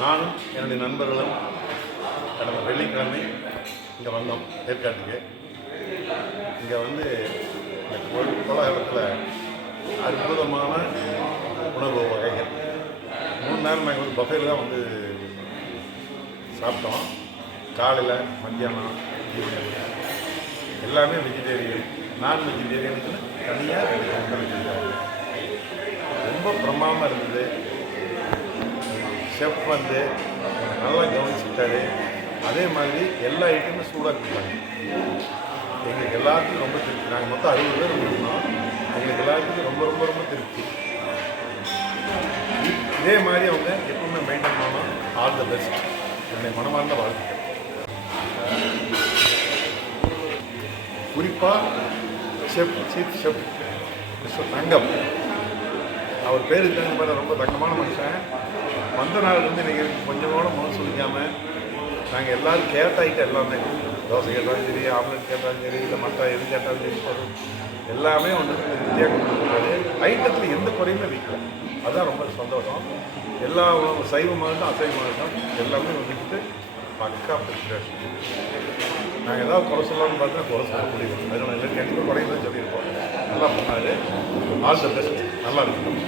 நானும் என்னுடைய நண்பர்களும் கடந்த வெள்ளிக்கிழமை இங்கே வந்தோம் ஏற்காட்டுக்கு. இங்கே வந்து கோலாகலத்தில் அற்புதமான உணவு வகைகள் 3 நேரம் நாங்கள் வந்து பஃபேல தான் வந்து சாப்பிட்டோம். காலையில், மத்தியானம், ஈவினிங் எல்லாமே வெஜிடேரியன். நான் வெஜிடேரியனுக்கு தனியாக 2 கவுண்டர் வச்சுருக்காங்க. ரொம்ப பிரமாதமாக இருந்தது. செஃப் வந்து நல்லா கவனிச்சுட்டாரு. அதே மாதிரி எல்லா ஐட்டமும் சூடாக கொடுத்தாங்க. எங்களுக்கு எல்லாத்துக்கும் ரொம்ப திருப்தி. நாங்கள் மொத்தம் 60 பேர் இருந்தோம். எங்களுக்கு எல்லாத்துக்கும் ரொம்ப ரொம்ப ரொம்ப திருப்தி. இதே மாதிரி அவங்க எப்பவுமே மெயின்டைன் பண்ணணும். All the best. என்னுடைய மனமார்ந்த வாழ்த்துக்கள். குறிப்பாக சீஃப் ஷெஃப் மிஸ்டர் தங்கம், அவர் பேருக்கு தங்க மாதிரி ரொம்ப தங்கமான மனுஷன். வந்த நாள் வந்து இன்றைக்கி கொஞ்சம் கூட முகம் சொல்லிக்காமல் நாங்கள் எல்லோரும் கேட்ட ஐட்டம் எல்லாமே, தோசை கேட்டாலும் சரி, ஆம்லெட் கேட்டாலும் சரி, இல்லை மற்ற எது கேட்டாலும் சரி, எல்லாமே ஒன்று வித்தியாசம் கொடுக்குறாரு. ஐட்டத்தில் எந்த குறையுமே வைக்கல. அதுதான் ரொம்ப சந்தோஷம். எல்லா உணவு சைவமாகட்டும் அசைவமாகட்டும் எல்லாமே வந்துக்கிட்டு பக்கா பிரிக்கிறார். நாங்கள் ஏதாவது குறை சொல்லலாம்னு பார்த்தா குறை சொல்ல முடியும். அதனால் இல்லை கண்டிப்பாக குறையும் தான் சொல்லியிருப்போம். நல்லா பண்ணார். All the best. நல்லா இருக்கணும்.